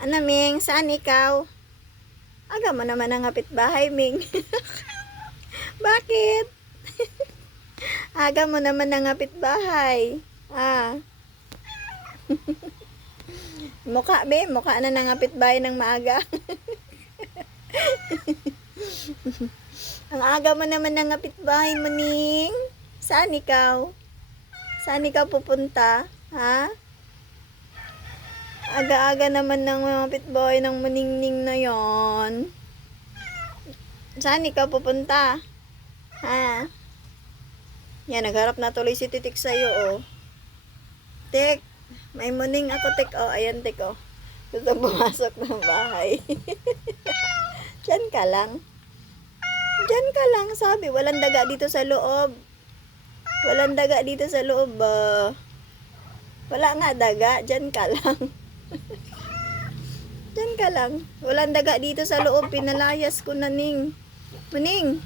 Ano, Ming? Saan ikaw? Aga mo naman ang kapitbahay, Ming. Bakit? Aga mo naman ang kapitbahay. Ah. Mukha, be. Mukha na ng kapitbahay ng maaga. Ang aga mo naman ng kapitbahay mo, Ning. Saan ikaw? Saan ikaw pupunta? Ha? Aga-aga naman ng mga kapitbahay ng maningning na yon. Saan ikaw pupunta? Ha? Yan, nagharap na tuloy si Titik sa'yo, oh. Tik, may muning ako, Tik. Oh, ayan, Tik, oh. Gusto pumasok ng bahay. Diyan ka lang. Diyan ka lang, sabi. Walang daga dito sa loob. Walang daga dito sa loob, ba? Wala nga daga. Diyan ka lang. Diyan ka lang. Walang daga dito sa loob. Pinalayas ko na, Ning. Muning.